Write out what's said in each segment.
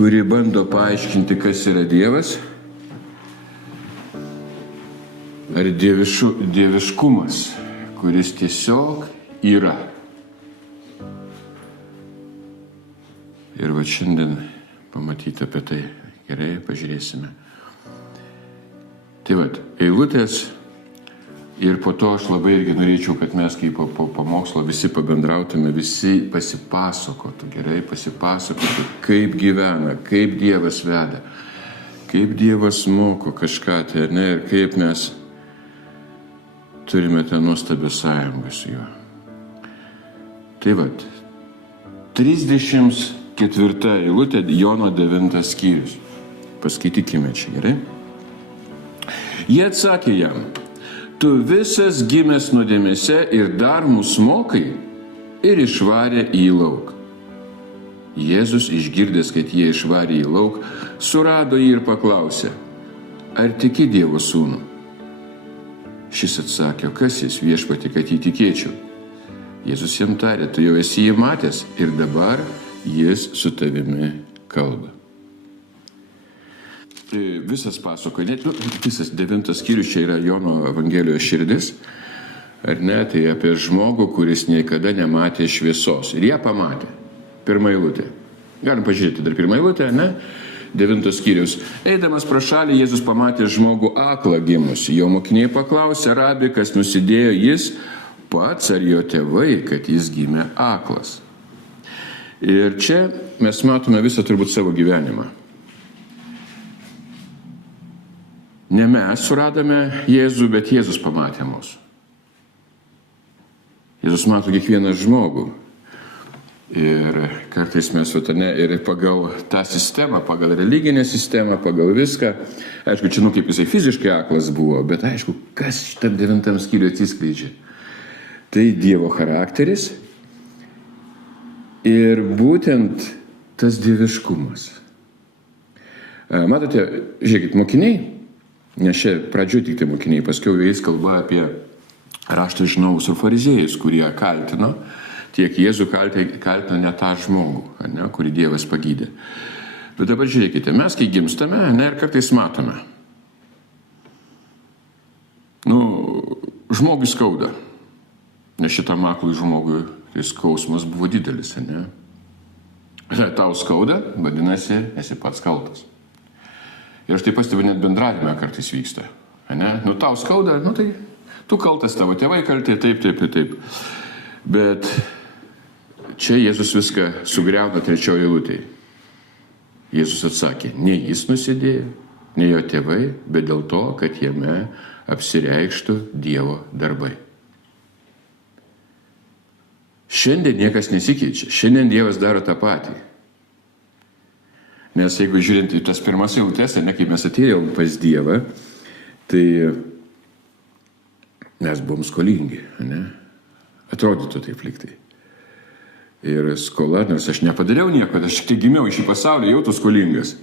kuri bando paaiškinti, kas yra Dievas, ar dieviškumas, kuris tiesiog yra. Ir va šiandien pamatyti apie tai. Gerai, pažiūrėsime. Tai va, eilutės. Ir po to aš labai irgi norėčiau, kad mes kaip po pamokslo visi pabendrautume, visi pasipasakotų, gerai, pasipasakotų, kaip gyvena, kaip Dievas veda, kaip Dievas moko kažką, tai ne, ir kaip mes turime tą nuostabią sąjungą su juo. Tai va, 34 eilutė, Jono 9 skyrius. Paskaitykime čia, gerai? Jie atsakė jam: tu visas gimęs nuodėmėse ir dar mus mokai, ir išvarė į lauk. Jėzus, išgirdęs, kad jie išvarė į lauk, surado jį ir paklausė: ar tiki Dievo sūnų? Šis atsakė: kas jis, Viešpatie, kad jį tikėčiau? Jėzus jam tarė: tu jau esi jį matęs ir dabar jis su tavimi kalba. Visas pasakoja, visas 9 skyrius čia yra Jono Evangelijos širdis, ar ne, tai apie žmogų, kuris niekada nematė šviesos. Ir ją pamatė. Pirma eilutė. Galim pažiūrėti dar pirmą eilutę, ne? 9 skyrius. Eidamas pro šalį, Jėzus pamatė žmogų aklą gimusį. Jo mokiniai paklausė: rabi, kas nusidėjo, jis pats ar jo tėvai, kad jis gimė aklas? Ir čia mes matome visą turbūt savo gyvenimą. Ne mes suradome Jėzų, bet Jėzus pamatė mus. Jėzus mato kiekvieną žmogų. Ir kartais mes ir pagal tą sistemą, pagal religinę sistemą, pagal viską, aišku, čia kaip jisai fiziškai aklas buvo, bet aišku, kas šitam 9 skyriui atsiskleidžia. Tai Dievo charakteris ir būtent tas dieviškumas. Matote, žiūrėkit, mokiniai, nes čia pradžioje tik tai mokiniai, paskiau jais kalba apie rašto žinovus ir fariziejus, kurie kaltino, tiek Jėzų kaltino ne tą žmogų, ne, kurį Dievas pagydė. Bet dabar žiūrėkite, mes kai gimstame, ne, ir kartais matome. Žmogui skauda, nes šitam aklui žmogui tai skausmas buvo didelis, ne. Tau skauda, vadinasi, esi pats kaltas. Ir aš tai pastebiu, net bendravime kartais vyksta. Ne? Tau skauda, tai tu kaltas, tavo tėvai kalti, taip. Bet čia Jėzus viską sugriauna 3 eilutėje. Jėzus atsakė: ne jis nusidėjo, ne jo tėvai, bet dėl to, kad jame apsireikštų Dievo darbai. Šiandien niekas nesikeičia. Šiandien Dievas daro tą patį. Nes jeigu žiūrint į tas pirmas eilutes, ne, kaip mes atėjom pas Dievą, tai mes buvom skolingi, ne? Atrodytų taip liktai. Ir skola, nors aš nepadariau nieko, aš tik gimiau į šį pasaulį, jau tu skolingas.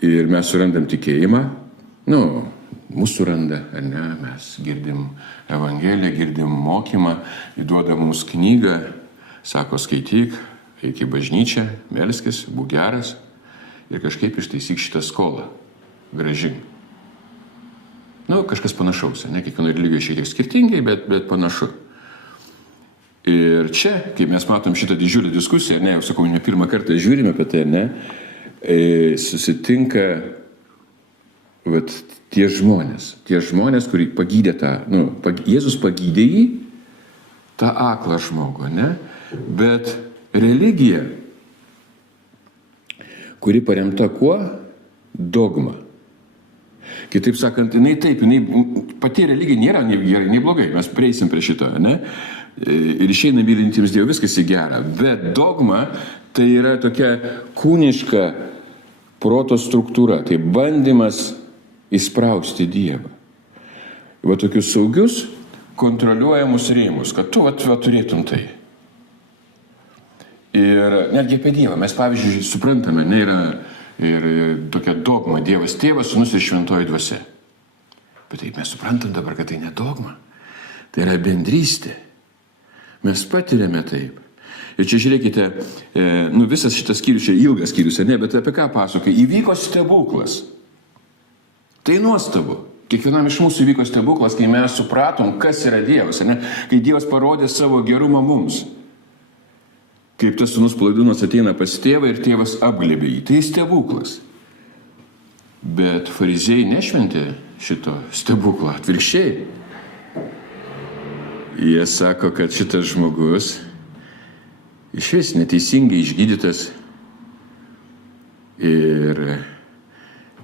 Ir mes surandam tikėjimą, mūsų randa, ar ne, mes girdim Evangeliją, girdim mokymą, įduoda mums knygą, sako: skaityk, eik į bažnyčią, melskis, būk geras ir kažkaip ištaisyk šitą skolą, grąžink. Kažkas panašaus, ne, kiekvieno religija šiek tiek skirtingai, bet panašu. Ir čia, kaip mes matom šitą didžiulį diskusiją, ne, jau sakau, ne pirmą kartą žiūrime apie tai, ne, susitinka tie žmonės, kurie pagydė tą, Jėzus pagydė jį, tą aklą žmogų, ne, bet religija, kuri paremta kuo? Dogma. Kitaip sakant, pati religija nėra nei gerai, nei blogai, mes prieisim prie šito, ne? Ir išeina mylintiems Dievą, viskas į gerą. Bet dogma tai yra tokia kūniška proto struktūra, tai bandymas įsprausti Dievą. Tokius saugius, kontroliuojamus rėmus, kad tu turėtum tai. Ir netgi apie Dievą mes, pavyzdžiui, suprantame, yra ir tokia dogma: Dievas Tėvas, Sūnus ir Šventoji Dvasia. Bet taip mes suprantam dabar, kad tai ne dogma, tai yra bendrystė. Mes patiriame taip. Ir čia žiūrėkite, visas šitas skyrius, čia ilgas skyrius, ne, bet apie ką pasakoja? Įvyko stebuklas. Tai nuostabu. Kiekvienam iš mūsų įvyko stebuklas, kai mes supratom, kas yra Dievas, ne? Kai Dievas parodė savo gerumą mums. Kaip tas sūnus palaidūnas ateina pas tėvą ir tėvas apglėbė jį. Tai stebuklas. Bet fariziejai nešventė šito stebuklo, atvirkščiai. Jie sako, kad šitas žmogus išvis neteisingai išgydytas ir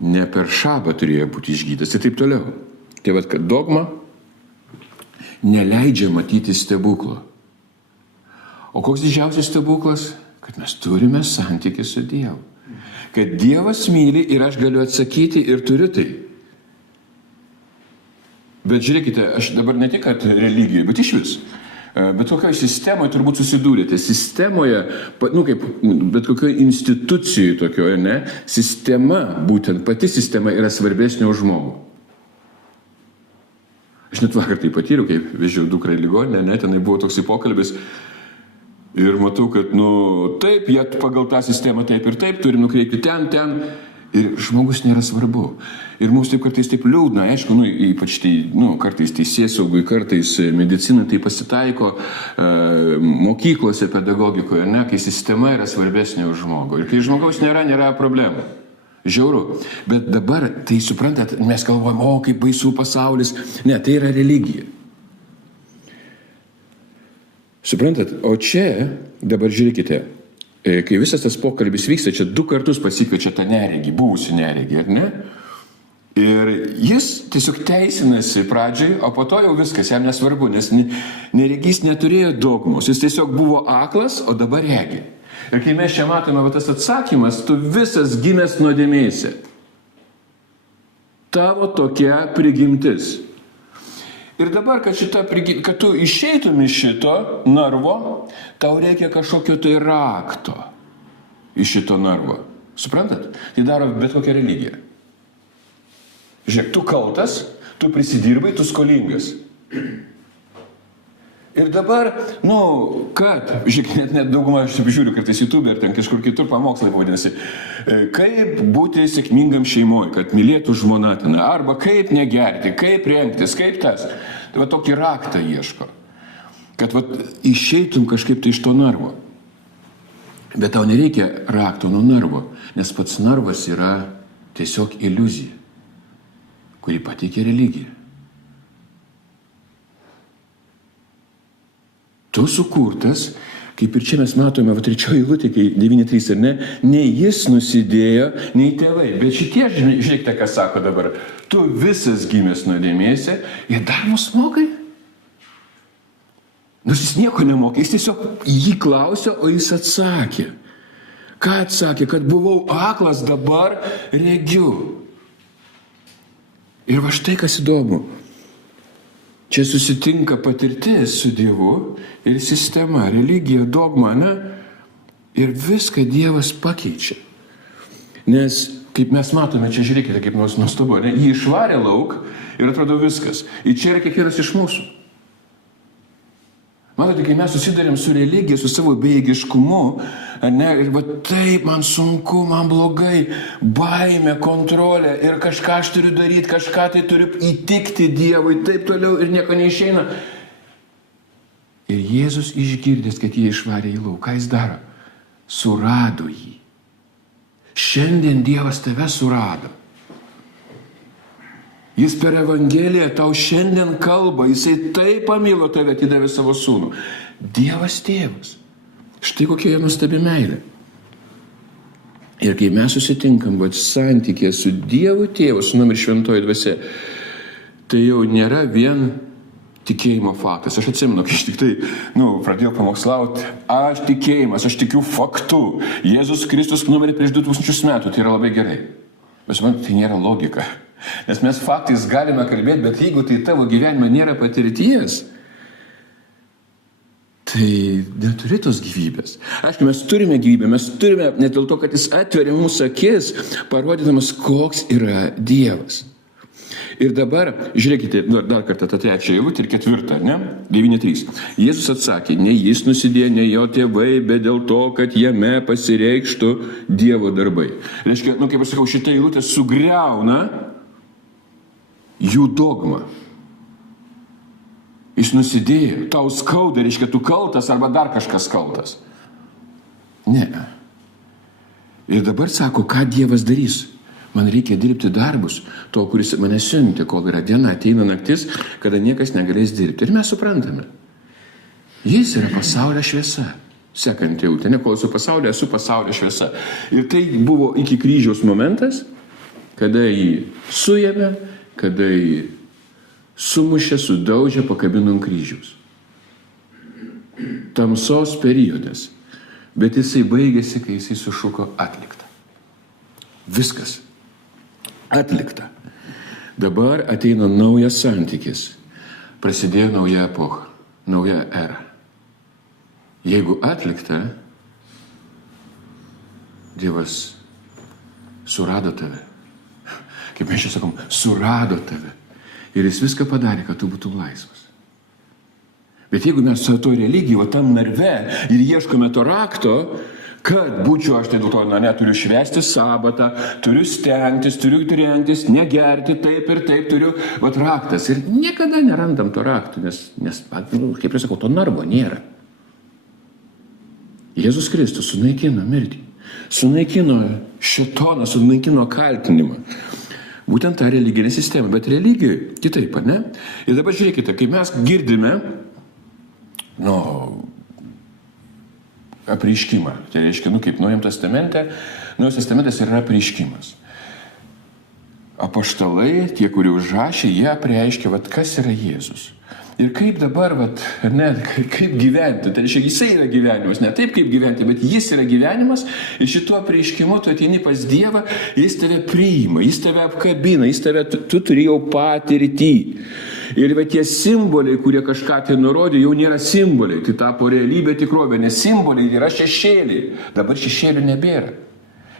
ne per šabą turėjo būti išgydytas ir taip toliau. Tai vad, kad dogma neleidžia matyti stebuklo. O koks didžiausias stebuklas? Kad mes turime santykį su Dievu. Kad Dievas myli ir aš galiu atsakyti ir turiu tai. Bet žiūrėkite, aš dabar ne tik kad religijai, bet iš vis. Bet kokioje sistemoje turbūt susidūrėte. Sistemoje, kaip bet kokioje institucijoje tokioje, ne, sistema, būtent pati sistema yra svarbesnė už žmogų. Aš net vakar tai patyriau, kaip vežiau dukrą į ligoninę, ne, tenai buvo toks pokalbis. Ir matau, kad, taip, jie pagal tą sistemą taip ir taip, turim nukreipti ten. Ir žmogus nėra svarbu. Ir mums taip kartais taip liūdna, aišku, ypač tai, kartais teisėsaugui, kartais medicinai tai pasitaiko, mokyklose, pedagogikoje, ne, kai sistema yra svarbesnė už žmogų. Ir kai žmogaus nėra problemų. Žiauru. Bet dabar, tai suprantat, mes galvojam, kaip baisų pasaulis. Ne, tai yra religija. Suprantat, o čia, dabar žiūrėkite, kai visas tas pokalbis vyksta, čia 2 kartus pasikviečia tą neregį, buvusi neregį, ar ne? Ir jis tiesiog teisinasi pradžiai, o po to jau viskas, jam nesvarbu, nes neregys neturėjo dogmos, jis tiesiog buvo aklas, o dabar regi. Ir kai mes čia matome tas atsakymas, tu visas gimęs nuodėmėse. Tavo tokia prigimtis. Ir dabar, kad tu išeitum iš šito narvo, tau reikia kažkokio tai rakto iš šito narvo. Suprantat? Tai daro bet kokią religiją. Žiūrėk, tu kaltas, tu prisidirbai, tu skolingas. Ir dabar, žiūrėk, net daugumą aš žiūriu kartais YouTube ir ten kažkur kitur pamokslai vadinasi, kaip būti sėkmingam šeimoje, kad mylėtų žmona ten, arba kaip negerti, kaip rengtis, kaip tas. Tai va tokį raktą ieško, kad išeitum kažkaip tai iš to narvo. Bet tau nereikia rakto nuo narvo, nes pats narvas yra tiesiog iliuzija, kuri pateikia religiją. Tu sukurtas, kaip ir čia mes matome, 3 eilutė, 9.3, ar ne, nei jis nusidėjo, nei tėvai. Bet šitie, žiūrėkite, ką sako dabar, tu visas gimęs nuodėmėse ir dar mus mokai? Nors jis nieko nemokė, jis tiesiog jį klausė, o jis atsakė. Ką atsakė? Kad buvau aklas, dabar regiu. Ir va štai kas įdomu. Čia susitinka patirtis su Dievu ir sistema, religija, dogma, ne? Ir viską Dievas pakeičia. Nes, kaip mes matome, čia žiūrėkite, kaip nuostabu, ne? Jį išvarė lauk ir atrodo viskas. Ir čia yra kiekvienas iš mūsų. Matote, kai mes susidarėm su religija, su savo bejėgiškumu, ne, ir taip, man sunku, man blogai, baimė, kontrolė ir kažką aš turiu daryti, kažką tai turiu įtikti Dievui, taip toliau ir nieko neišeina. Ir Jėzus išgirdęs, kad jie išvarė į lauką, ką jis daro? Surado jį. Šiandien Dievas tave surado. Jis per Evangeliją tau šiandien kalba, jisai taip pamilo tave, atidavė savo sūnų. Dievas tėvas. Štai kokia nuostabi meilė. Ir kai mes susitinkam santykė su Dievu tėvu, sūnumi ir šventoji dvasia, tai jau nėra vien tikėjimo faktas. Aš atsimenu, kai aš tik tai, pradėjau pamokslauti, aš tikėjimas, aš tikiu faktu. Jėzus Kristus numirė prieš 2000 metų, tai yra labai gerai. Bet man tai nėra logika. Nes mes faktais galime kalbėti, bet jeigu tai tavo gyvenime nėra patirties, tai neturi tos gyvybės. Aišku, mes turime gyvybę, mes turime net dėl to, kad jis atveria mūsų akis, parodydamas, koks yra Dievas. Ir dabar, žiūrėkite, dar kartą tą 3 eilutę ir 4, ne? 9:3. Jėzus atsakė, ne jis nusidėjo, ne jo tėvai, bet dėl to, kad jame pasireikštų Dievo darbai. Reiškia, kaip aš sakau, šitą eilutę sugriauna jų dogmą. Jis nusidėjo, tau skauda, reiškia, tu kaltas arba dar kažkas kaltas. Ne. Ir dabar sako, ką Dievas darys. Man reikia dirbti darbus, to, kuris mane siuntė, kol yra diena, ateina naktis, kada niekas negalės dirbti. Ir mes suprantame. Jis yra pasaulio šviesa. Sekant eilutę, ne kol esu pasaulio, esu pasaulio šviesa. Ir tai buvo iki kryžiaus momentas, kada jį suėmė, kada jį sumušė, sudaužė, pakabino ant kryžiaus. Tamsos periodas. Bet jisai baigėsi, kai jisai sušuko atlikta. Viskas. Atlikta. Dabar ateina naujas santykis. Prasidėjo nauja epocha, nauja era. Jeigu atlikta, Dievas surado tave. Kaip mes čia sakom, surado tave. Ir jis viską padarė, kad tu būtum laisvas. Bet jeigu mes su to religijų, tam narve ir ieškome to rakto, kad būčiau aš tai dėl to, turiu švęsti sabatą, turiu stengtis, turiu rengtis, negerti, taip ir taip, turiu, raktas. Ir niekada nerandam to rakto, nes kaip jau sakau, to narvo nėra. Jėzus Kristus sunaikino mirtį, sunaikino šėtoną, sunaikino kaltinimą. Būtent tą religinę sistemą, bet religijai kitaip, ne? Ir dabar žiūrėkite, kai mes girdime, apreiškimą. Tai reiškia, kaip Naujam testamente, Naujas testamentas yra apreiškimas. Apaštalai, tie, kurie užrašė, jie apreiškė, kas yra Jėzus. Ir kaip dabar, kaip gyventi. Tai reiškia, jisai yra gyvenimas, ne taip kaip gyventi, bet jis yra gyvenimas ir šituo apreiškimu tu ateini pas Dievą, jis tave priima, jis tave apkabina, tu turi jau patirtį. Ir tie simboliai, kurie kažką tai nurodė, jau nėra simboliai, tai tapo realybė tikrovė, nes simboliai yra šešėliai, dabar šešėlių nebėra.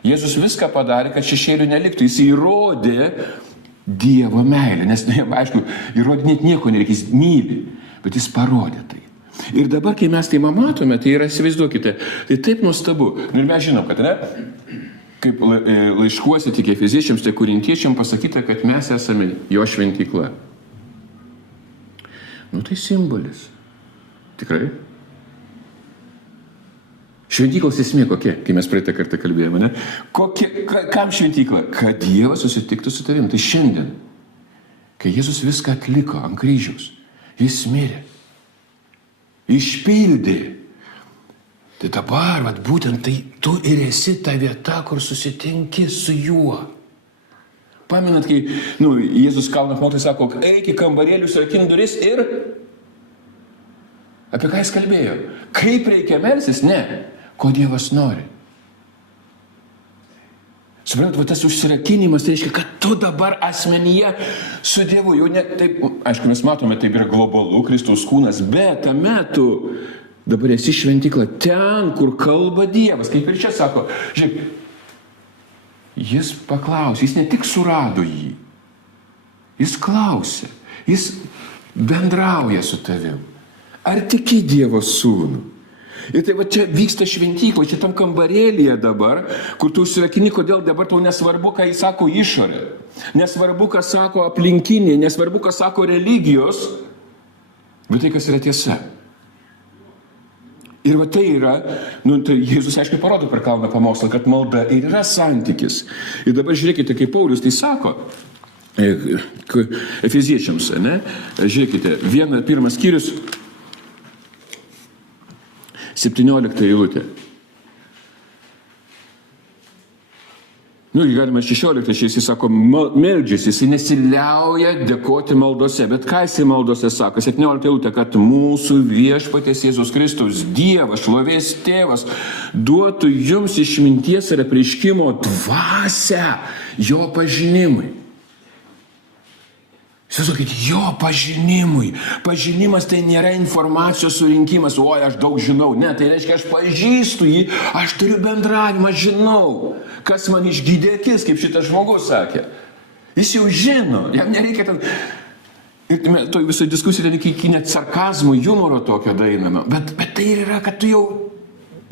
Jėzus viską padarė, kad šešėlių neliktų, jis įrodė Dievo meilę, nes, aišku, įrodinėti nieko nereikia, jis myli, bet jis parodė tai. Ir dabar, kai mes tai matome, tai yra, įsivaizduokite, tai taip nuostabu. Ir mes žinom, kad kaip laiškuose tiek Efeziečiams, tiek Korintiečiams pasakyta, kad mes esame jo šventykla. Tai simbolis. Tikrai. Šventyklos esmė kokia, kai mes praeitą kartą kalbėjome, ne? Kam šventykla? Kad Dievas susitiktų su tavim. Tai šiandien, kai Jėzus viską atliko ant kryžiaus, jis mirė, išpildė. Tai dabar, būtent tai tu ir esi ta vieta, kur susitinki su juo. Pamenat, kai Jėzus kalno apmokslai sako, eik į kambarėlius, rakink duris ir... Apie ką jis kalbėjo? Kaip reikia melstis? Ne. Ko Dievas nori. Suprantat, tas užsirakinimas reiškia, kad tu dabar asmenyje su Dievu, jau ne taip, aišku, mes matome, taip yra globalu, Kristaus kūnas, bet tame tu dabar esi šventykla ten, kur kalba Dievas. Kaip ir čia sako, žiūrėk, jis paklausė, jis ne tik surado jį, jis klausė, jis bendrauja su tavim. Ar tiki Dievo sūnų? Ir tai čia vyksta šventykla, čia tam kambarėlyje dabar, kur tu užsirakini, kodėl dabar tau nesvarbu, ką jis sako išorė, nesvarbu, ką sako aplinkiniai, nesvarbu, ką sako religijos, bet tai, kas yra tiesa. Ir tai yra, tai Jėzus aiškiai parodo per kalno pamokslą, kad malda ir yra santykis. Ir dabar žiūrėkite, kaip Paulius tai sako, Efeziečiams, ne? Žiūrėkite, 1 skyrius, 17 eilutė. Galima 16, jis sako, meldžiasi, jis nesiliauja dėkoti maldose. Bet ką jis maldose sako? 17 eilutė, kad mūsų viešpaties Jėzus Kristus, Dievas, šlovės tėvas, duotų jums išminties ir apreiškimo dvasią jo pažinimui. Įsivaizduokit, jo pažinimui. Pažinimas tai nėra informacijos surinkimas, oi, aš daug žinau. Ne, tai reiškia, aš pažįstu jį, aš turiu bendravimą, žinau, kas man išgydė akis, kaip šitas žmogus sakė. Jis jau žino, jam nereikia ten... Ir to visai diskusija ten iki net sarkazmo, humoro tokio dainama. Bet tai yra, kad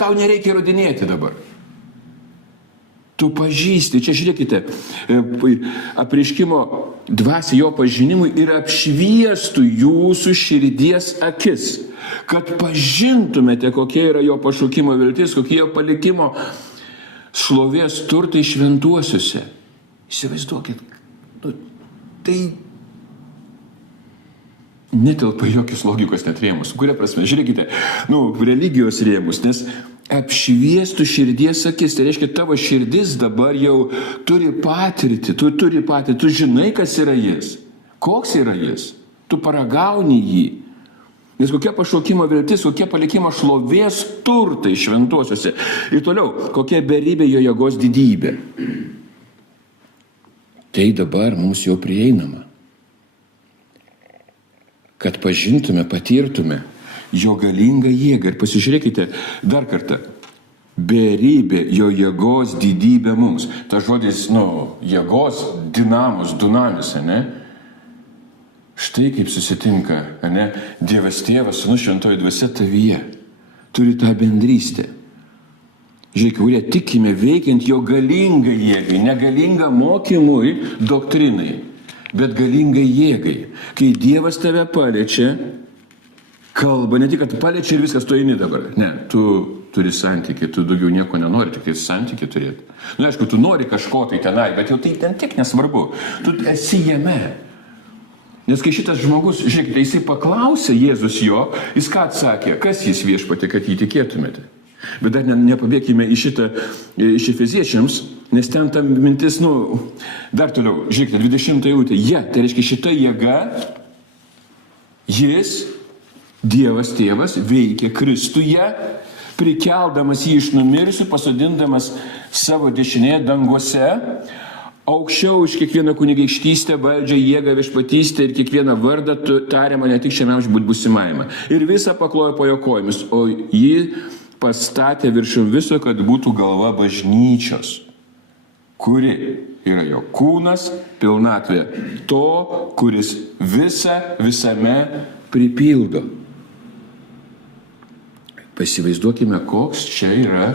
tau nereikia įrodinėti dabar. Tu pažįsti, čia žiūrėkite, apreiškimo dvasia jo pažinimui ir apšviestų jūsų širdies akis, kad pažintumėte, kokia yra jo pašaukimo viltis, kokie jo palikimo šlovės turtai šventuosiuose. Įsivaizduokit, tai netelpa jokios logikos net rėmus. Kuria prasme? Žiūrėkite, religijos rėmus, nes apšviestų širdies akis, tai reiškia, tavo širdis dabar jau turi patirtį, tu žinai, kas yra jis, koks yra jis, tu paragauni jį. Nes kokia pašaukimo viltis, kokia palikimo šlovės turtai šventuosiuose. Ir toliau, kokia beribė jo jėgos didybė. Tai dabar mums jau prieinama. Kad pažintume, patirtume jo galingą jėgą. Ir pasižiūrėkite dar kartą. Beribė jo jėgos didybė mums. Ta žodis, jėgos, dinamus, dunamis, ne? Štai kaip susitinka, ne? Dievas tėvas, Sūnus šventoji dvasia tavyje. Turi tą bendrystę. Žiūrėk, kurie tikime veikiant jo galingą jėgai, negalingą mokymui, doktrinai, bet galingai jėgai. Kai Dievas tave paliečia, kalba, ne tik, kad paliečia ir viskas, tu eini dabar. Ne, tu turi santykį, tu daugiau nieko nenori, tik tai santykį turėti. Aišku, tu nori kažko tai tenai, bet jau tai ten tik nesvarbu. Tu esi jame. Nes kai šitas žmogus, žiūrėkite, jisai paklausė Jėzus jo, jis ką atsakė, kas jis viešpatė, kad jį tikėtumėte. Bet dar nepabėkime į šitą, iš Efeziečiams, nes ten ta mintis, dar toliau, žiūrėkite, 20 eilutė, tai reiškia šita jėga, jis, Dievas tėvas, veikia Kristuje, prikeldamas jį iš numirusių, pasodindamas savo dešinėje danguose, aukščiau už kiekvieną kunigaikštystę, valdžią, jėgą, viešpatystę ir kiekvieną vardą tariamą ne tik šiame amžiuje, bet būsimajame. Ir visą paklojo po jo kojomis, o jį pastatė viršum viso, kad būtų galva bažnyčios, kuri yra jo kūnas, pilnatvė to, kuris visame pripildo. Pasivaizduokime, koks čia yra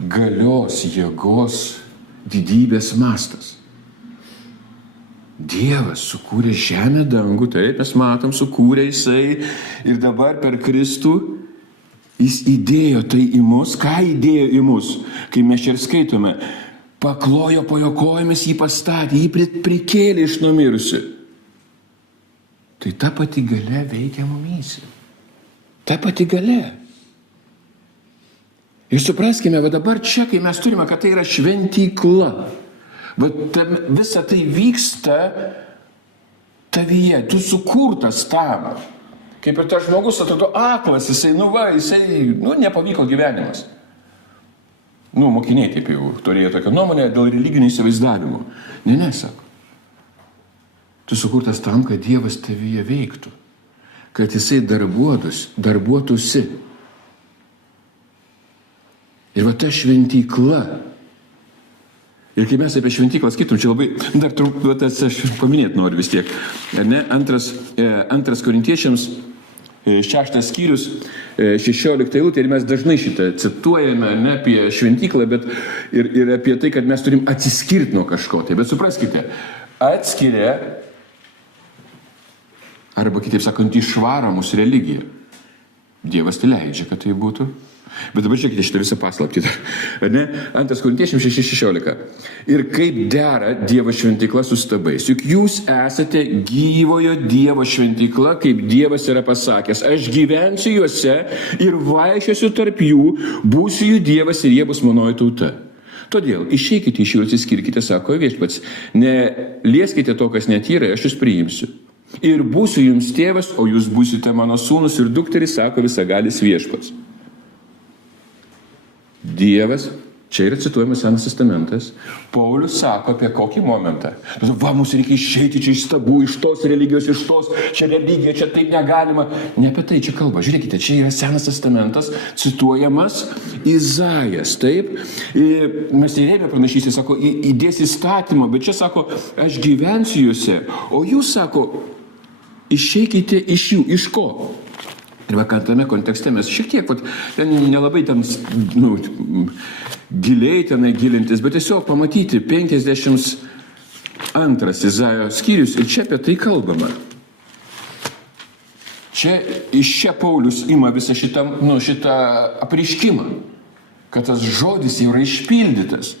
galios, jėgos, didybės mastas. Dievas sukūrė žemę, dangų, taip mes matom, sukūrė jisai ir dabar per Kristų jis įdėjo tai į mus. Ką įdėjo į mus? Kai mes čia ir skaitome, paklojo po jo kojomis, jį pastatė, jį prikėlė iš numirusių. Tai ta pati galia veikia mumyse. Ta pati galia. Ir supraskime, va dabar čia, kai mes turime, kad tai yra šventykla, visa tai vyksta tavyje, tu sukurtas tam. Kaip ir tas žmogus atrodo aklas, jisai, nepavyko gyvenimas. Mokiniai taip jau turėjo tokią nuomonę dėl religinių įsivaizdavimų. Ne, sako. Tu sukurtas tam, kad Dievas tavyje veiktų, kad jisai darbuotųsi. Ir va ta šventykla. Ir kai mes apie šventyklą skaitom, čia labai, dar trumpai, aš paminėti noriu vis tiek. Ne? Antras Korintiečiams, 6 skyrius, 16 eilutė, ir mes dažnai šitą cituojame, ne apie šventyklą, bet ir apie tai, kad mes turim atsiskirti nuo kažko. Bet supraskite, atskiria, arba kitaip sakant, išvaro mūsų religiją. Dievas tai leidžia, kad tai būtų. Bet dabar žiūrėkite šitą visą paslaptį. Ne? 2 Korintiečiams 6:16. Ir kaip dera Dievo šventykla su stabais. Juk jūs esate gyvojo Dievo šventykla, kaip Dievas yra pasakęs. Aš gyvensiu juose ir vaikščiosiu tarp jų, būsiu jų Dievas ir jie bus manoji tauta. Todėl išeikite iš jų ir atsiskirkite, sako viešpats. Nelieskite to, kas netyra, aš jūs priimsiu. Ir būsiu jums tėvas, o jūs būsite mano sūnus ir dukteris, sako visagalis viešpats. Dievas Čia yra cituojamas Senas testamentas. Paulius sako apie kokį momentą. Va, mums reikia išeiti čia iš stabų, iš tos religijos, iš tos, čia religija, čia taip negalima. Ne apie tai čia kalba. Žiūrėkite, čia yra Senas testamentas, cituojamas Izaijas, taip. Mes nereikia pranašystė, sako, įdės įstatymą, bet čia sako, aš gyvensiu juose, o jūs, sako, išeikite iš jų, iš ko? Ir va, tame kontekste mes šiek tiek, ten nelabai ten, giliai tenai gilintis, bet tiesiog pamatyti 52 Izaijo skyrius ir čia apie tai kalbama. Čia iš čia Paulius ima visą šitą apriškimą, kad tas žodis jau yra išpildytas.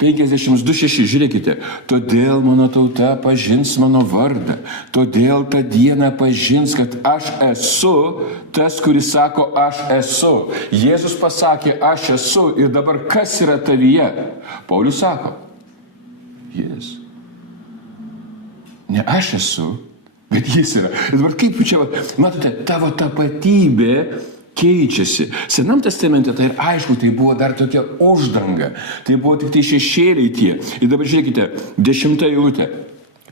52:6, žiūrėkite, todėl mano tauta pažins mano vardą, todėl tą dieną pažins, kad aš esu tas, kuris sako, aš esu. Jėzus pasakė, aš esu ir dabar kas yra tavyje? Paulius sako, jis. Ne aš esu, bet jis yra. Ir dabar kaip čia, matote, tavo tapatybė keičiasi. Senam testamente tai aišku, tai buvo dar tokia uždanga. Tai buvo tik tai šešėliai tie. Ir dabar žiūrėkite, 10 eilutė,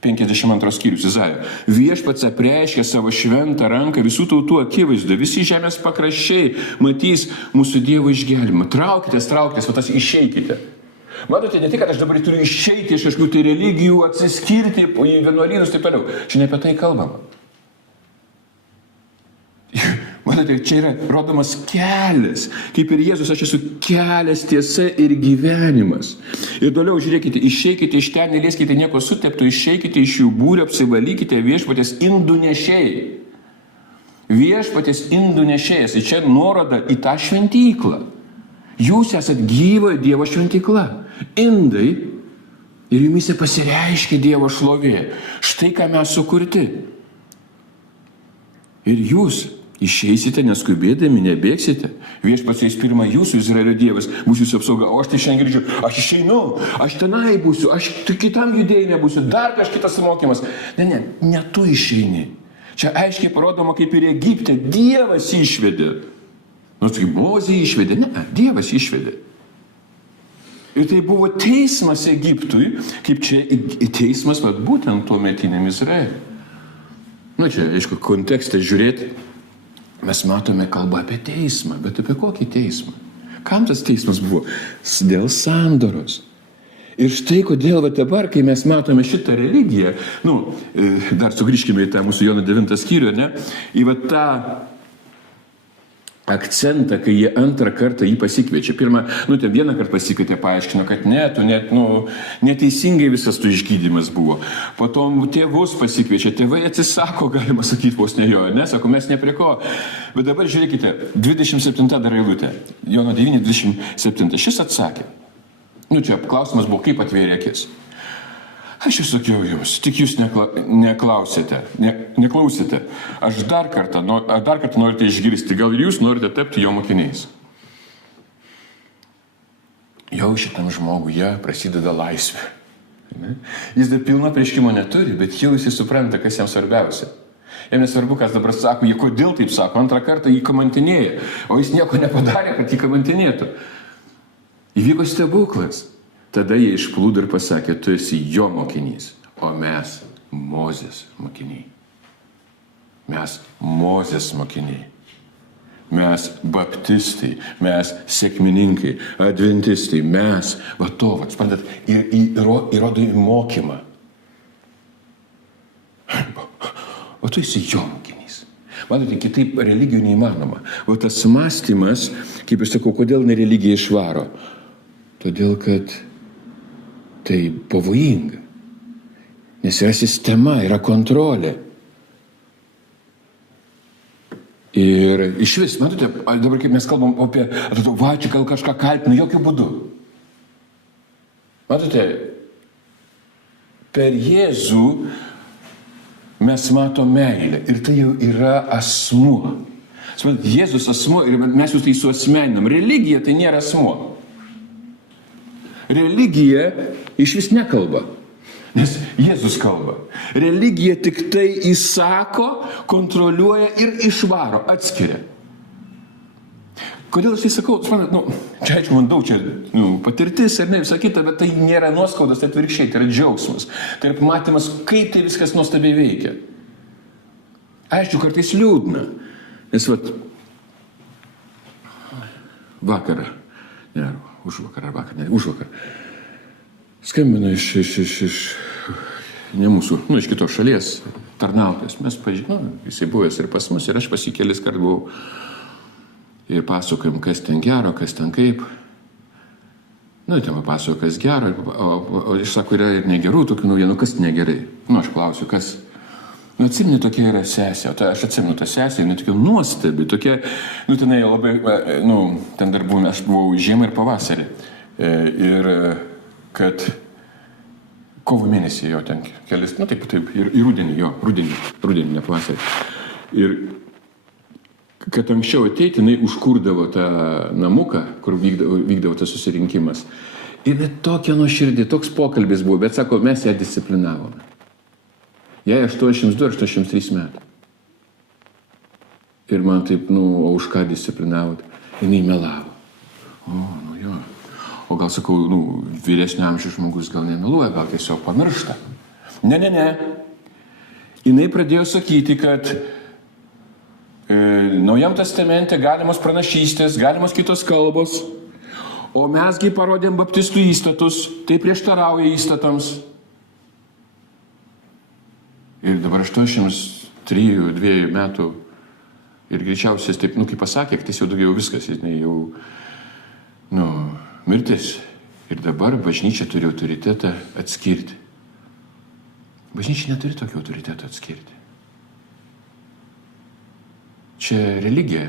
52 skyrius Izaijo. Viešpats apreiškė savo šventą ranką visų tautų akivaizdoje. Visi žemės pakraščiai matys mūsų Dievo išgelbėjimą. Traukitės, va tas išeikite. Matote, ne tik, kad aš dabar turiu išeiti iš kažkokių tai religijų, atsiskirti į vienuolynus, taip toliau. Čia ne apie tai kalbama. Matote, čia yra rodomas kelias. Kaip ir Jėzus, aš esu kelias, tiesa ir gyvenimas. Ir toliau žiūrėkite, išeikite iš ten, nelieskite nieko sutepto, išeikite iš jų būrio, apsivalykite viešpatės indų nešėjai. Viešpatės indų nešėjas. Ir čia nuoroda į tą šventyklą. Jūs esat gyvojo Dievo šventykla. Indai ir jumise pasireiškia Dievo šlovė. Štai ką mes sukurti. Ir jūs išeisite neskubėdami, nebėgsite. Viešpats eis pirma jūsų, Izraelio Dievas, bus jūsų apsauga. O aš tai šiandien girdžiu, aš išeinu, aš tenai būsiu, aš kitam judėjime būsiu, dar kažkitas mokymas. Ne tu išeini. Čia aiškiai parodoma, kaip ir Egipte Dievas išvedė. Tai Mozė išvedė, ne, Dievas išvedė. Ir tai buvo teismas Egiptui, kaip čia teismas, būtent tuometiniam Izraeliui. Čia, aišku, kontekste žiūrėti, mes matome kalbą apie teismą, bet apie kokį teismą? Kam tas teismas buvo? Dėl sandoros. Ir štai kodėl dabar, kai mes matome šitą religiją, dar sugrįžkime į tą mūsų Jono 9 skyrių, ne? Į tą akcentą, kai jie antrą kartą jį pasikviečia. Pirmą, ten vieną kartą pasikvietė, paaiškino, kad neteisingai visas tu išgydymas buvo. Po to tėvus pasikviečia, tėvai atsisako, galima sakyti, vos ne jo, nesako, mes ne prie ko. Bet dabar žiūrėkite, 27 dar eilutė, Jono 9, 27, šis atsakė. Čia klausimas buvo, kaip atvėrė akis. Aš jau sakiau jums, tik jūs neklausėte. Aš dar kartą norite išgirsti, gal ir jūs norite tapti jo mokiniais. Jau šitam žmoguje prasideda laisvė. Jis dar pilno apreiškimo neturi, bet jau jis supranta, kas jam svarbiausia. Jam nesvarbu, kas dabar sako, jie kodėl taip sako, antrą kartą jį kamantinėja, o jis nieko nepadarė, kad jį kamantinėtų. Įvyko stebuklas. Tada jie išplūdo ir pasakė, tu esi jo mokinys, o mes Mozės mokiniai. Mes Mozės mokiniai. Mes baptistai, mes sekmininkai, adventistai, mes, suprantat, įrodo į mokymą. O tu esi jo mokinys. Matote, kitaip religijų neįmanoma. O tas mąstymas, kaip aš sakau, kodėl ne religija išvaro? Todėl, kad tai pavojinga. Nes yra sistema, yra kontrolė. Ir iš vis, matote, dabar kaip mes kalbam apie, čia gal kažką kaltina, jokių būdų. Matote, per Jėzų mes matom meilę ir tai jau yra asmuo. Jėzus asmuo ir mes jūs tai suasmeninam. Religija tai nėra asmuo. Religija iš vis nekalba, nes Jėzus kalba. Religija tik tai įsako, kontroliuoja ir išvaro, atskiria. Kodėl aš tai sakau, čia aišku, man daug čia patirtis ir ne visą kitą, bet tai nėra nuoskaudas, tai atvirkščiai, tai yra džiaugsmas. Tai yra pamatymas, kaip tai viskas nuostabiai veikia. Aišku, kartais liūdna, nes vakarą, užvakar, skambino iš ne mūsų, iš kitos šalies tarnautojas. Mes jisai buvęs ir pas mus, ir aš pas jį kelis kart buvau. Ir pasakojom, kas ten gero, kas ten kaip. Ten papasakojo, kas gero, o iš sako, yra ir negerų tokių naujienų, kas negerai. Aš klausiu, kas. Atsimeni, tokia yra sesė, o aš atsimenu tą sesę, jinai tokia nuostabi, tokia, tenai labai, ten dar buvau, aš buvau žiemą ir pavasarį. Ir kad kovo mėnesį jo ten kelis, taip, ir rudenį, ne pavasarį. Ir kad anksčiau ateiti, jinai užkurdavo tą namuką, kur vykdavo tas susirinkimas. Ir tokia nuoširdį, toks pokalbis buvo, bet sako, mes ją disciplinavome. Jai 82-83 metų. Ir man taip, o už ką disciplinavot? Jinai melavo. O gal sakau, vyresnio amžiaus žmogus gal nemeluoja, gal tiesiog pamiršta. Ne. Jinai pradėjo sakyti, kad Naujam testamente galimos pranašystės, galimos kitos kalbos, o mesgi parodėm baptistų įstatus, tai prieštarauja įstatams. Ir dabar 83-2 metų ir greičiausiai taip, kaip pasakė, kad jis jau daugiau viskas, jis jau, mirtis. Ir dabar bažnyčia turi autoritetą atskirti. Bažnyčia neturi tokio autoriteto atskirti. Čia religija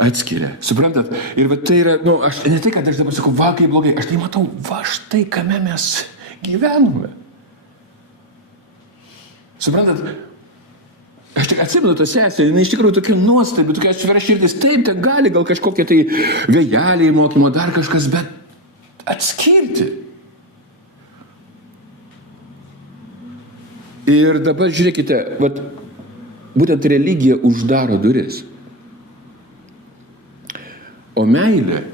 atskiria. Suprantat? Ir tai yra, aš ne tai, kad aš dabar sakau, kaip blogai, aš tai matau, štai kame mes gyvename. Suprantat? Aš tik atsimenu tą sesę, jinai iš tikrųjų tokia nuostabi, tokia atvira širdis, taip, ten gali gal kažkokie tai vėjeliai mokymo, dar kažkas, bet atskirti. Ir dabar žiūrėkite, būtent religija uždaro duris. O meilė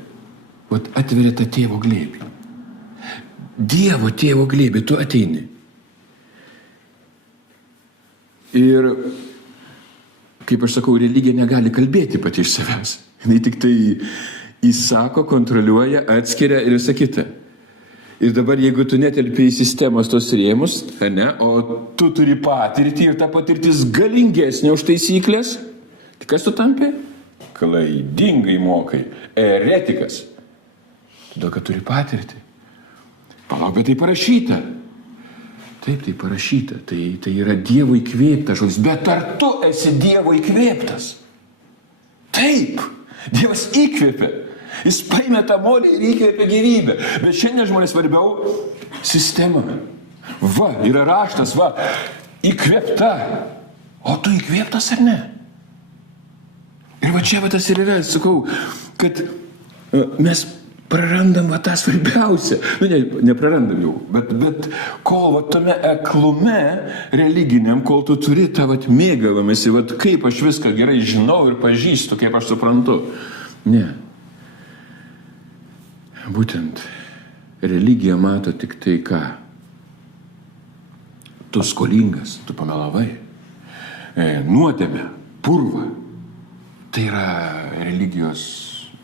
atveria tą tėvo glėbį. Dievo tėvo glėbį, tu ateini. Ir, kaip aš sakau, religija negali kalbėti pati iš savęs. Jis tik tai įsako, kontroliuoja, atskiria ir visą kitą. Ir dabar, jeigu tu netelpi į sistemos tos rėmus, o tu turi patirtį ir ta patirtis galingesnė už taisyklės, tai kas tu tampi? Klaidingai mokai, eretikas. Todėl, kad turi patirtį. Palauk, bet tai parašyta. Taip, tai parašyta. Tai yra Dievo įkvėptas žodis. Bet ar tu esi Dievo įkvėptas? Taip, Dievas įkvėpė. Jis paėmė tą molį ir įkvėpė gyvybę. Bet šiandien žmonės svarbiau sistema. Yra raštas, įkvėpta. O tu įkvėptas ar ne? Ir čia tas ir yra, sakau, kad mes prarandam tą svarbiausią. Neprarandam jau, bet kol tame eklume religiniam, kol tu turi tą mėgavimąsi, kaip aš viską gerai žinau ir pažįstu, kaip aš suprantu. Ne. Būtent religija mato tik tai ką. Tu skolingas, tu pamelavai. Nuodėmė, purva. Tai yra religijos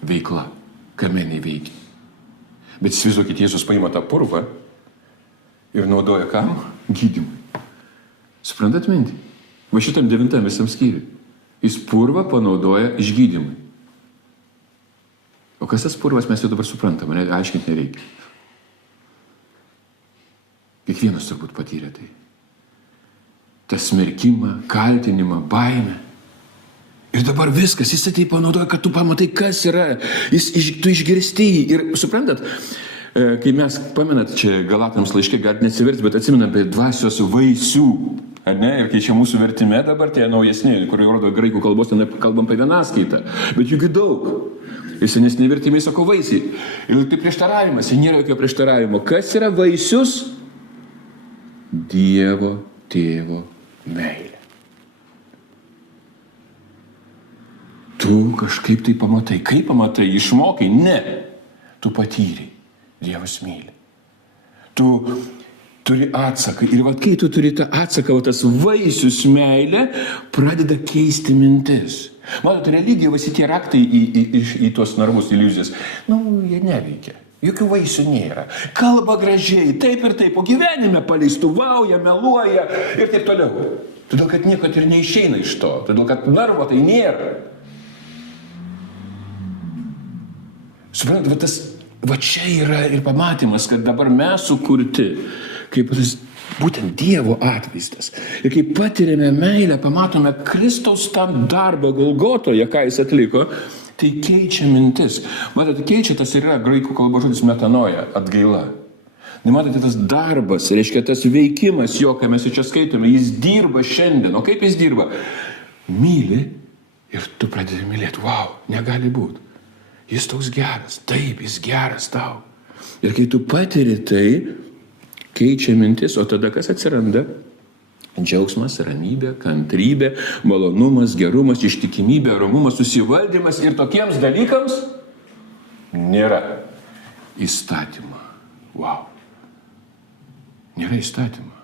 veikla, kame neveikia. Bet įsivaizduokit, Jėzus paima tą purvą ir naudoja kam? Gydymui. Suprantat mintį? Šitam 9 visam skyriui. Jis purvą panaudoja išgydymui. O kas tas purvas, mes jau dabar suprantam, aiškinti nereikia. Kiekvienas turbūt patyrė tai. tą smerkimą, kaltinimą, baimę. Ir dabar viskas, jis tai panaudoja, kad tu pamatai, kas yra, tu išgirsti jį. Ir suprantat, kai mes, pamenat, čia Galatams laiške, galite nesiversti, bet atsimenam apie dvasios vaisių, ar ne? Ir kai čia mūsų vertime dabar, tie naujesni, kur rodo graikų kalbos, ten kalbam apie vienaskaitą, bet juk daug. Ir senesni vertimai sako vaisiai. Ir tai prieštaravimas, ir nėra jokio prieštaravimo. Kas yra vaisius? Dievo tėvo meilė. Tu tu kažkaip tai pamatai. Kaip pamatai? Išmokai? Ne. Tu patyrei. Dievas myli. Tu turi atsaką. Ir vat kai tu turi tą atsaką, tas vaisius meilė pradeda keisti mintis. Matote, religija, visi tie raktai į tuos narvus, iliuzijas, jie neveikia. Jokių vaisių nėra. Kalba gražiai, taip ir taip, o gyvenime paleistuvauja, meluoja ir taip toliau. Todėl, kad nieko ir neišeina iš to. Todėl, kad narvo tai nėra. Suprantate, va čia yra ir pamatymas, kad dabar mes sukurti, kaip tas būtent Dievo atvaizdas. Ir kai patiriame meilę, pamatome Kristaus tam darbą Golgotoje, ką jis atliko, tai keičia mintis. Matote, keičia, tas yra graikų kalbos žodis metanoja, atgaila. Matote, tas darbas, reiškia tas veikimas jo, kai mes čia skaitome, jis dirba šiandien. O kaip jis dirba? Myli ir tu pradedi mylėti. Wow, negali būti. Jis toks geras. Taip, jis geras tau. Ir kai tu patiri tai, keičia mintis, o tada kas atsiranda? Džiaugsmas, ramybė, kantrybė, malonumas, gerumas, ištikimybė, romumas, susivaldymas ir tokiems dalykams nėra įstatymo. Wow. Nėra įstatymo.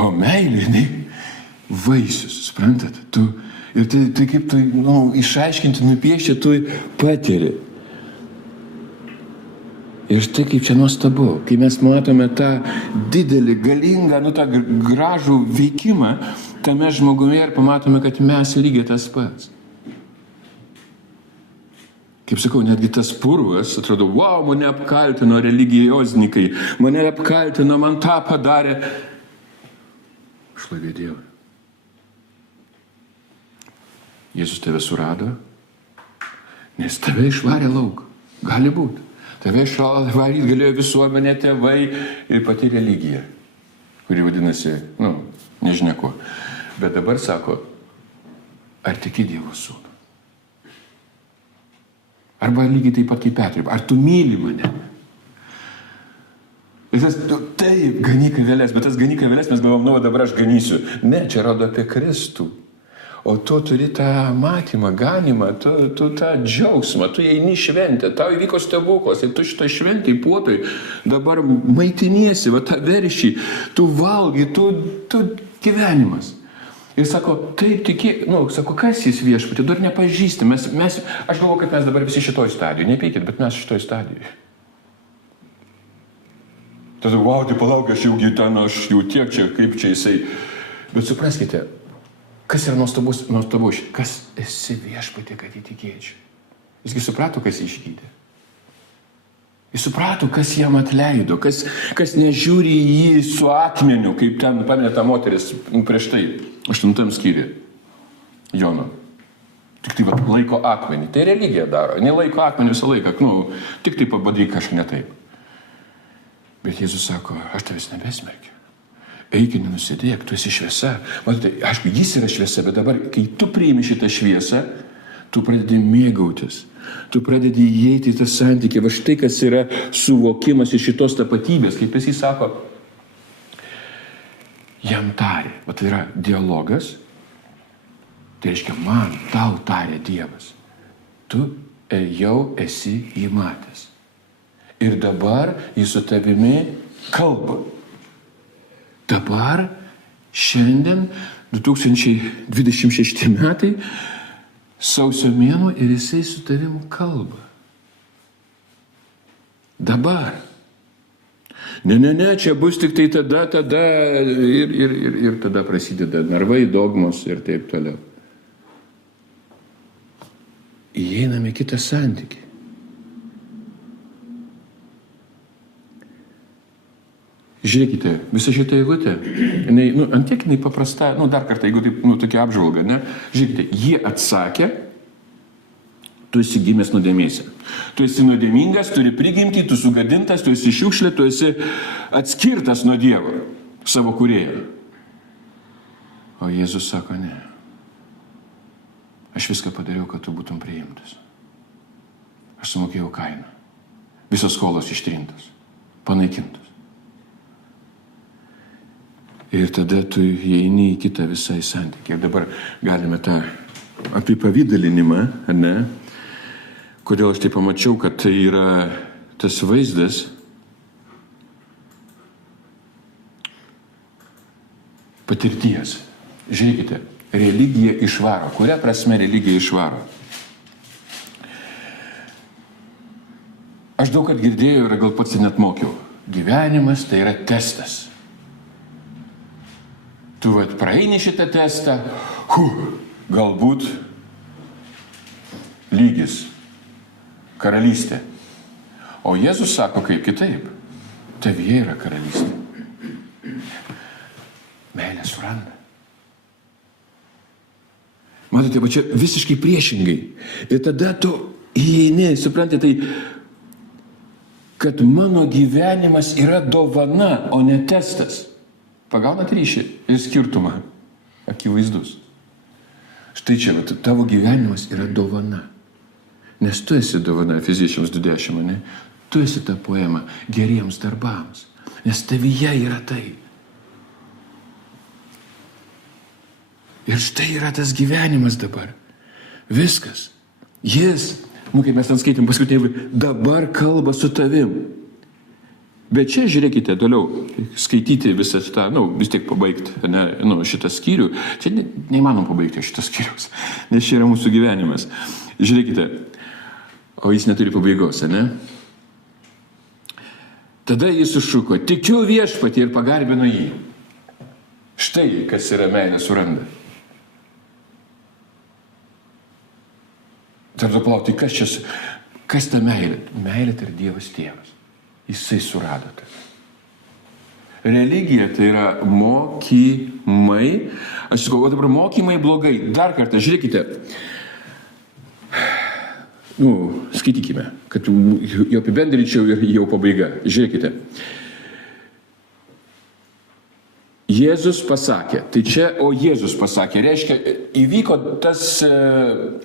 O meilė, vaisius, suprantat? Ir tai kaip tu išaiškinti, nupiešti, tu patiri. Ir štai kaip čia nuostabu, kai mes matome tą didelį, galingą, tą gražų veikimą tame žmoguje ir pamatome, kad mes lygiai tas pats. Kaip sakau, netgi tas purvas, atrodo, wow, mane apkaltino religijoznikai, mane apkaltino, man tą padarė. Šlovė Dievui. Jėzus tave surado, nes tave išvarė lauk. Gali būti. Tave išvaryti galėjo visuomenė, tėvai ir pati religija, kuri vadinasi, nežinia ko. Bet dabar sako, ar tiki Dievo sūnų? Arba lygiai taip pat kaip Petrui, ar tu myli mane? Ir tas, taip, ganyk aviles, bet tas ganyk aviles mes galvom, dabar aš ganysiu. Ne, čia rodo apie Kristų. O tu turi tą matymą, ganimą, tu tą džiaugsmą, tu eini šventę, tau įvyko stebuklas ir tu šitą šventį puotoj dabar maitiniesi, tą veršį, tu valgai, tu gyvenimas. Ir sako, taip tikėk, sako, kas jis viešpatį, dar nepažįsti, aš galvoju, kad mes dabar visi šitoj stadijoje, nepykit, bet mes šitoj stadijoje. Tada, wow, tai palauk, aš jau tiek čia, kaip čia jisai. Bet supraskite, kas yra nuostabus, kas esi viešpatie, kad įtikėčiau. Jisgi suprato, kas jį išgydė. Jis suprato, kas jam atleido, kas nežiūri į jį su akmeniu, kaip ten paminė ta moteris prieš tai, 8 skyriuje, Jono. Tik tai laiko akmenį. Tai religija daro. Nelaiko akmenį visą laiką. Tik tai padaryk kažką ne taip. Bet Jėzus sako, aš tavęs nebesmerkiu. Eik ir nenusidėk, tu esi šviesa. Matote, aišku, jis yra šviesa, bet dabar, kai tu priimi šitą šviesą, tu pradedi mėgautis. Tu pradedi įeiti į tą santykį. Va štai, kas yra suvokimas iš šitos tapatybės. Kaip jis sako, jam tarė. Va tai yra dialogas. Tai reiškia, man, tau tarė Dievas. Tu jau esi jį matęs. Ir dabar jis su tavimi kalba. Dabar, šiandien, 2026 metai, sausio mėnuo ir jisai su tavim kalba. Dabar. Ne, čia bus tik tai tada ir tada prasideda narvai, dogmos ir taip toliau. Įeiname kitą santykį. Žiūrėkite, visa šita eilutė, ant tiek jinai paprasta, dar kartą, jeigu taip, tokia apžvalga, ne? Žiūrėkite, jie atsakė, tu esi gimęs nuodėmėse. Tu esi nuodėmingas, turi prigimtį, tu sugadintas, tu esi šiukšlė, tu esi atskirtas nuo Dievo, savo kūrėjo. O Jėzus sako, ne. Aš viską padariau, kad tu būtum priimtas. Aš sumokėjau kainą. Visos skolos ištrintos, panaikintos. Ir tada tu įeini į kitą visai santykį. Ir dabar galime tą apipavydalinimą, ne? Kodėl aš tai pamačiau, kad tai yra tas vaizdas patirties. Žiūrėkite, religija išvaro. Kuria prasme religija išvaro? Aš daug kad girdėjau ir gal pats net mokiau. Gyvenimas tai yra testas. Tu praeini šitą testą, galbūt lygis, karalystė. O Jėzus sako kaip kitaip. Tavyje yra karalystė. Meilė suranda. Matote, va čia visiškai priešingai. Ir tada tu įeini, suprantate, tai, kad mano gyvenimas yra dovana, o ne testas. Pagaunat ryšį ir skirtumą. Akivaizdus. Štai čia, va, tavo gyvenimas yra dovana. Nes tu esi dovana, Efeziečiams 2:10, ne? Tu esi ta poema geriems darbams. Nes tavyje yra tai. Ir štai yra tas gyvenimas dabar. Viskas. Jis, kaip mes ten skaitėm paskutinį, dabar kalba su tavim. Bet čia žiūrėkite toliau, skaityti visą šitą, vis tiek pabaigti, šitą skyrių. Čia neįmanom pabaigti šitą skyrius, nes čia yra mūsų gyvenimas. Žiūrėkite, o jis neturi pabaigos, ne? Tada jis sušuko, tikiu viešpatį ir pagarbino jį. Štai, kas yra meilė suranda. Tada plauti, kas ta meilė? Meilė tai yra Dievas tėvas. Jisai surado tai. Religija tai yra mokymai. Aš sakau, o dabar mokymai blogai. Dar kartą, žiūrėkite. Skaitykime, kad jau apibendrinčiau ir jau pabaiga. Žiūrėkite. Jėzus pasakė, tai čia, o Jėzus pasakė, reiškia, įvyko tas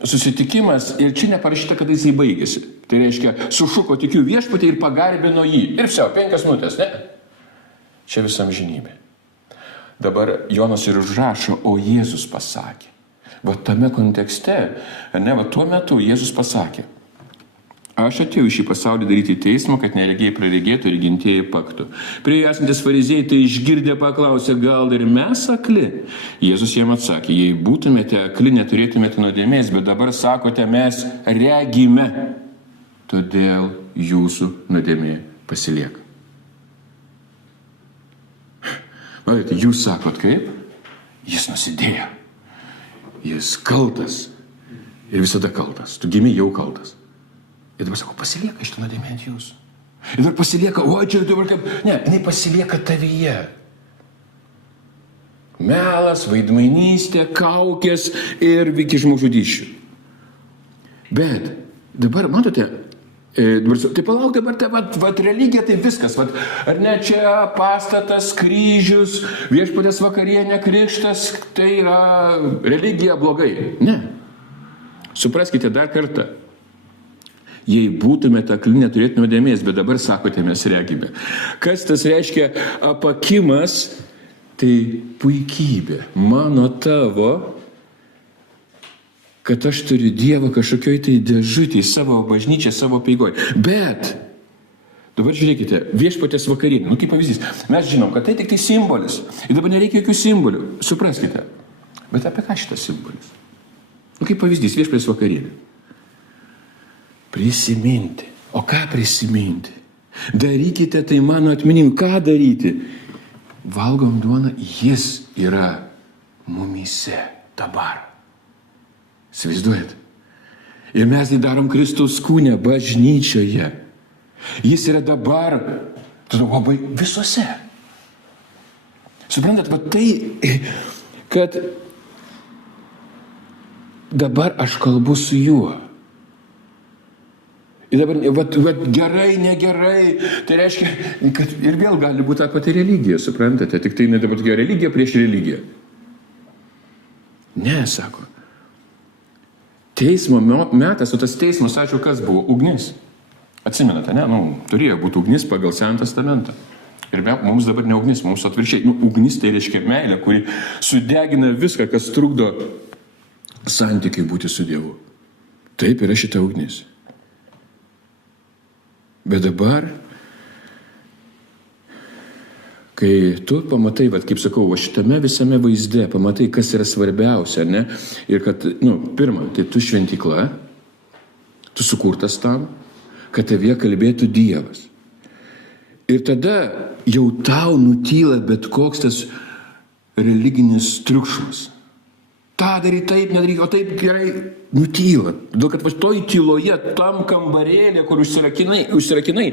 susitikimas ir čia neparašyta, kad jisai baigėsi. Tai reiškia, sušuko tikiu viešpatį ir pagarbino jį. Ir 5 minutės, ne? Čia visa amžinybė. Dabar Jonas ir užrašo, o Jėzus pasakė. Va tame kontekste, tuo metu Jėzus pasakė. Aš atėjau į šį pasaulį daryti teismą, kad neregėjai praregėtų ir gintieji paktų. Prie esantis fariziejai tai išgirdę paklausė, gal ir mes akli? Jėzus jiem atsakė, jei būtumėte akli, neturėtumėte nuodėmės, bet dabar sakote, mes regime. Todėl jūsų nuodėmė pasilieka. Matote, jūs sakot kaip? Jis nusidėjo. Jis kaltas. Ir visada kaltas. Tu gimei jau kaltas. Ir dabar sako, pasilieka iš to nuodėmė ant jūsų. Ir dabar pasilieka, čia dabar kaip... Ne, jinai pasilieka tavyje. Melas, vaidmainystė, kaukės ir iki žmogžudysčių. Bet dabar, matote, tai palauk dabar, religija tai viskas, ar ne čia pastatas, kryžius, viešpatės vakarienė, krikštas, tai yra religija blogai. Ne. Supraskite dar kartą. Jei būtumėte akli, neturėtume nuodėmės, bet dabar sakote, mes regime. Kas tas reiškia apakimas? Tai puikybė. Mano tavo, kad aš turiu Dievą kažkokioj tai dėžutėj, savo bažnyčią, savo peigoj. Bet, dabar žiūrėkite, viešpatės vakarienė, kaip pavyzdys, mes žinom, kad tai tik tai simbolis. Ir dabar nereikia jokių simbolių. Supraskite. Bet apie ką šitas simbolis? Kaip pavyzdys, viešpatės vakarienė. Prisiminti. O ką prisiminti? Darykite tai mano atminimu. Ką daryti? Valgom duoną, jis yra mumyse dabar. Įsivaizduojat? Ir mes tai darom Kristaus kūne, bažnyčioje. Jis yra dabar, labai visose. Suprantat, tai, kad dabar aš kalbu su juo. Ir dabar, gerai, negerai, tai reiškia, kad ir vėl gali būti ta pati religija, suprantate, tik tai dabar tokia religija prieš religiją. Ne, sako. Teismo metas, o tas teismas, ačiū, kas buvo? Ugnis. Atsimenate, ne? Turėjo būti ugnis pagal Senąjį testamentą. Ir mums dabar ne ugnis, mums atvirkščiai. Ugnis tai reiškia meilė, kuri sudegina viską, kas trukdo santykiai būti su Dievu. Taip yra šita ugnis. Bet dabar, kai tu pamatai, kaip sakau, šitame visame vaizde, pamatai, kas yra svarbiausia, ne? Ir kad, pirma, tai tu šventykla, tu sukurtas tam, kad tavie kalbėtų Dievas. Ir tada jau tau nutyla bet koks tas religinis triukšmas. Ta daryt taip, nedaryk, o taip gerai, nutyla. Todėl, kad toj tyloje, tam kambarėlė, kur užsirakinai,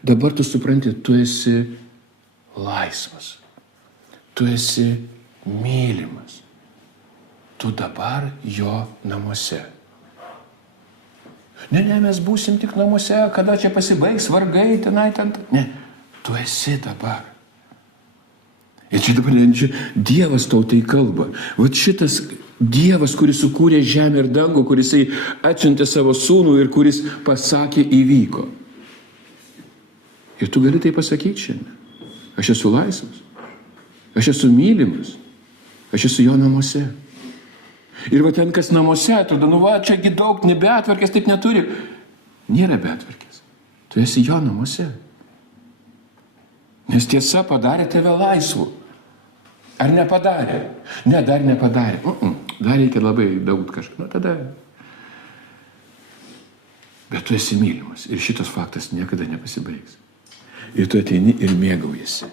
dabar tu supranti, tu esi laisvas. Tu esi mylimas. Tu dabar jo namuose. Ne, mes būsim tik namuose, kada čia pasibaigs vargai, tenai. Ne, tu esi dabar. Ir čia dabar Dievas tau tai kalba. Vat šitas Dievas, kuris sukūrė žemę ir dangų, kuris atsiuntė savo sūnų ir kuris pasakė įvyko. Ir tu gali tai pasakyti šiandien. Aš esu laisvas. Aš esu mylimas. Aš esu jo namuose. Ir va ten, kas namuose, atrodo, čiagi daug, nebetvarkės, taip neturi. Nėra betvarkės. Tu esi jo namuose. Nes tiesa padarė tave laisvu. Ar nepadarė? Ne, dar nepadarė. Dar reikia labai daug kažką. Tada. Bet tu esi mylimas. Ir šitas faktas niekada nepasibaigs. Ir tu ateini ir mėgaujasi.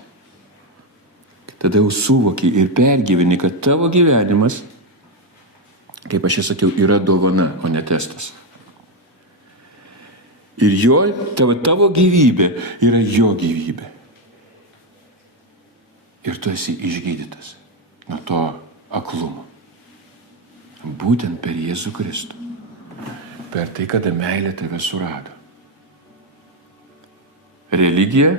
Tada jau suvoki ir pergyveni, kad tavo gyvenimas, kaip aš jau sakiau, yra dovana, o ne testas. Ir tavo gyvybė yra jo gyvybė. Ir tu esi išgydytas nuo to aklumo. Būtent per Jėzų Kristų. Per tai, kada meilė tave surado. Religija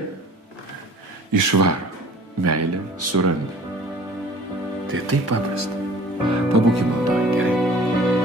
išvaro, meilė suranda. Tai taip paprasta. Pabūkim maldoje, gerai.